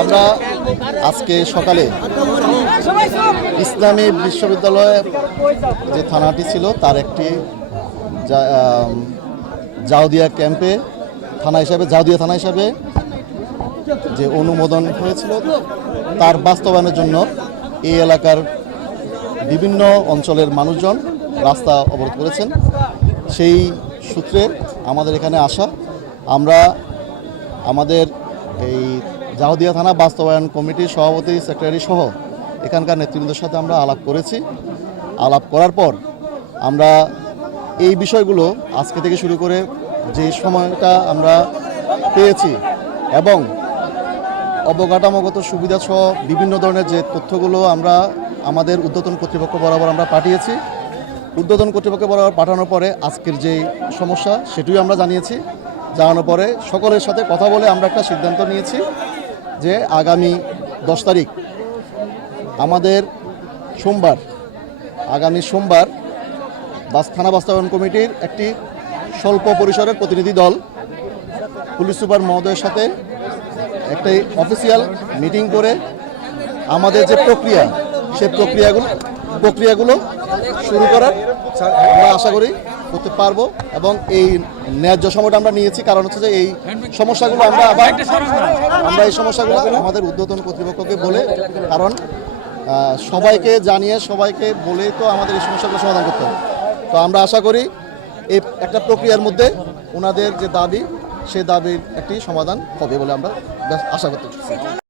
আমরা আজকে সকালে ইসলামী বিশ্ববিদ্যালয়ে যে থানাটি ছিল, তার একটি জাউদিয়া ক্যাম্পে থানা হিসাবে, জাউদিয়া থানা হিসাবে যে অনুমোদন হয়েছিল, তার বাস্তবায়নের জন্য এই এলাকার বিভিন্ন অঞ্চলের মানুষজন রাস্তা অবরোধ করেছেন। সেই সূত্রে আমাদের এখানে আসা, আমরা আমাদের এই জাহদিয়া থানা বাস্তবায়ন কমিটির সভাপতি সেক্রেটারি সহ এখানকার নেতৃবৃন্দের সাথে আমরা আলাপ করেছি। আলাপ করার পর আমরা এই বিষয়গুলো আজকে থেকে শুরু করে যে সময়টা আমরা পেয়েছি এবং অবকাঠামোগত সুবিধা সহ বিভিন্ন ধরনের যে তথ্যগুলো আমরা আমাদের উদ্বোধন কর্তৃপক্ষ বরাবর আমরা পাঠিয়েছি। উদ্বোধন কর্তৃপক্ষ বরাবর পাঠানোর পরে আজকের যে সমস্যা সেটিও আমরা জানিয়েছি। জানানোর পরে সকলের সাথে কথা বলে আমরা একটা সিদ্ধান্ত নিয়েছি যে আগামী দশ তারিখ, আমাদের সোমবার, আগামী সোমবার বাস থানা বাস্তবায়ন কমিটির একটি স্বল্প পরিসরের প্রতিনিধি দল পুলিশ সুপার মহোদয়ের সাথে একটা অফিসিয়াল মিটিং করে আমাদের যে প্রক্রিয়া সেই প্রক্রিয়াগুলো প্রক্রিয়াগুলো শুরু করার আমরা আশা করি করতে পারব এবং এই ন্যায্য সময়টা আমরা নিয়েছি। কারণ হচ্ছে যে এই সমস্যাগুলো আমরা আবার আমরা এই সমস্যাগুলো আমাদের উদ্বোধন কর্তৃপক্ষকে বলে কারণ সবাইকে জানিয়ে, সবাইকে বলে তো আমাদের এই সমস্যাগুলো সমাধান করতে হবে। তো আমরা আশা করি এই একটা প্রক্রিয়ার মধ্যে ওনাদের যে দাবি, সে দাবির একটি সমাধান হবে বলে আমরা আশা করতে